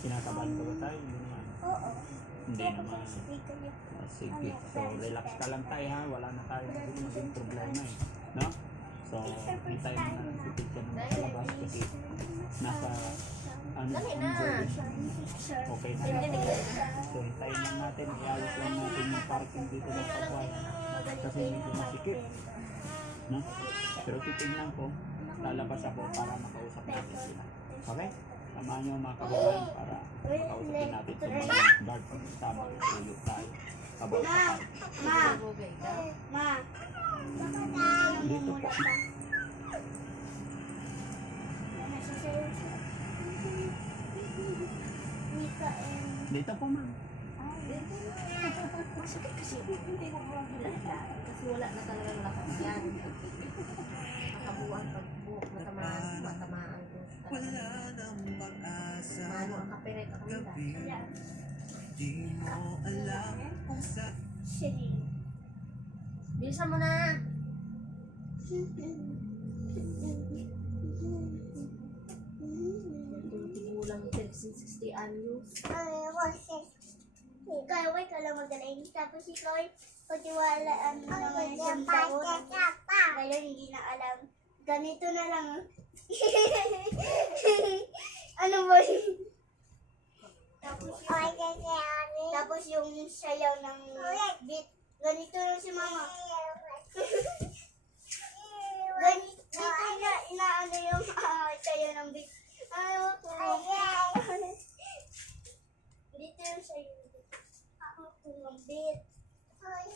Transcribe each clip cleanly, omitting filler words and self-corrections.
Kinakabahan ka ba tayo? Hindi naman. Oo. Hindi naman. Sige. So, relax ka lang tayo ha. Wala na tayo maging problema eh. No? So, hintay mo na si teacher na palabas kasi nasa ongoing. Okay na yan. So, hintayin lang natin. Iayos lang natin yung parking dito ng kapwa. Kasi medyo masikip. No? Pero titingnan ko. Lalabas ako para makausap natin sila. Okay? Samahan nyo mga kababayan para makausapin natin sa mga guard tama tuyo tayo about sa park. Dito po. Dito po ma'am. Masakit kasi hindi ko mahila kasi wala na talagang lakas yan. Nakabuang pagbuhok, matamaan ko. Wala nang mag-asa. Mano ang kapiret ako nila. Di mo alam kung sa... Bilisan mo na! Tigulang 60 anyos. Ikaw ay kala magaling. Tapos ikaw ay patiwalaan mo naman isang taon. Ngayon hindi na alam. Ganito na lang. Ano ba yun? Tapos yung sayaw ng beat. Ganito lang si mama. Ganito na inaano yung sayaw ng beat. Ayaw ko. Dito yung sayaw ng beat. Ako ng beat.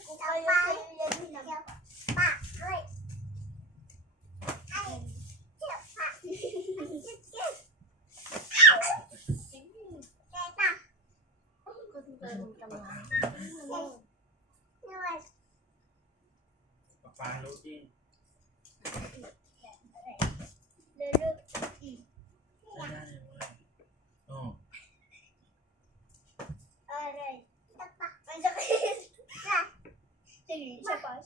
Kung kayo sayaw lang lang. Papalo din. Lalo. Oh. Aray. Ang sakit. Sige, isa pa.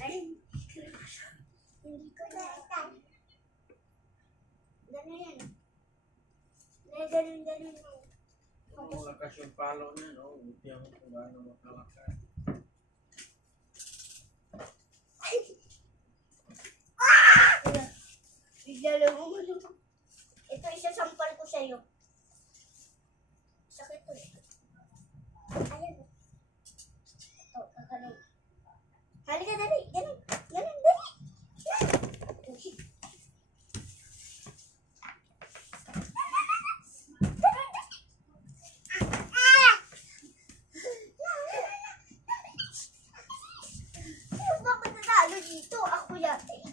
Ay. Hindi ko na. Ganun. Ganun. Kung lakas yung palo na, no? Buti ako kung gaano makalakas. Bigla mo. Ito isasampal ko sa'yo. Sakit to eh. Ayan. Ito, kakaroon. Halika, dali. Ganun, dali. Bakit natalo dito? Ako yata eh.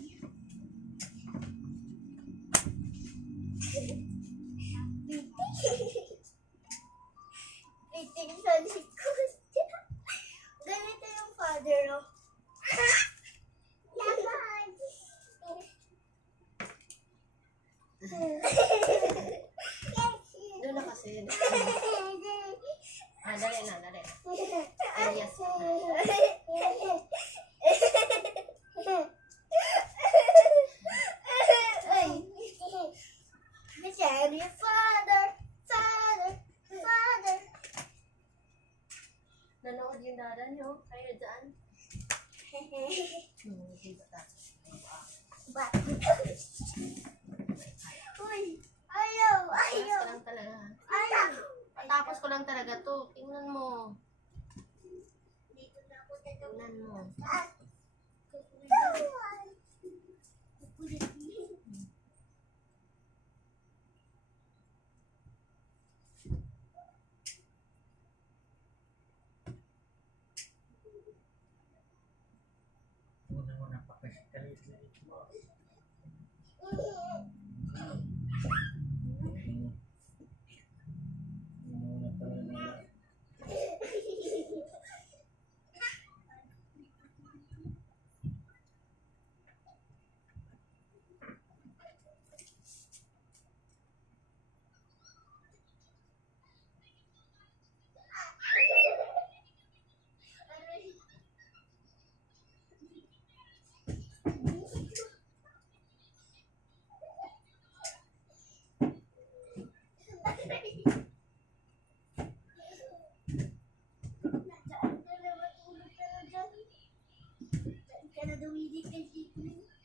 Biting sa likod. Ganito yung father, oh. Doon na kasi. Dali na. Ay, yes. Sorry, father. Nanood yung dada nyo. Kayo dyan. Hindi ba tayo? But, uy, ayaw. Tapos ko lang talaga. Tapos ko lang talaga to. Tingnan mo. Dito na ako Tingnan mo. Una napakasikalit mo. Una pala na. dumidikit-dikit.